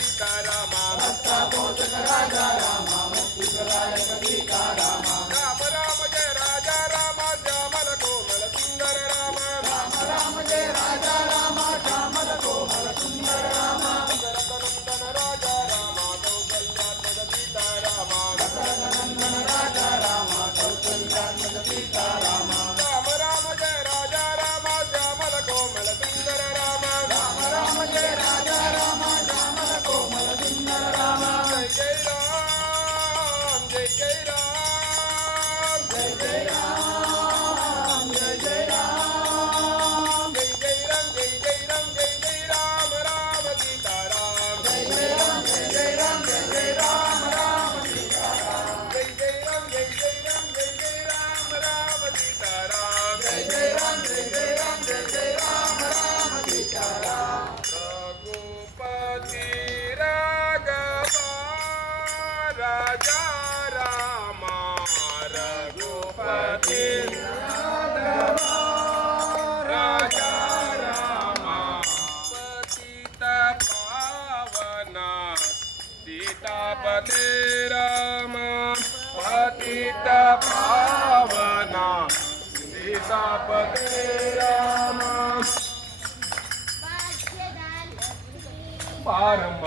सीतारामा राम राम जय राजा राम श्यामल कोमल सुंदर राम दशरथनंदन राजा राम कौसल्यात्मज सीताराम राम राम जय राजा राम श्यामल कोमल सुंदर राम जय जय राम जय जय राम जय जय राम जय जय राम जय जय राम जय जय राम जय जय राम राम सीताराम जय जय राम जय जय राम जय जय राम सीताराम जय जय राम जय जय राम जय जय राम सीताराम जय जय राम जय जय राम जय जय राम सीताराम रघुपति राघव राजा राम रघुपति राघव राजा राम पतित पावना सीतापते राम पतित पावना सीतापते राम पारम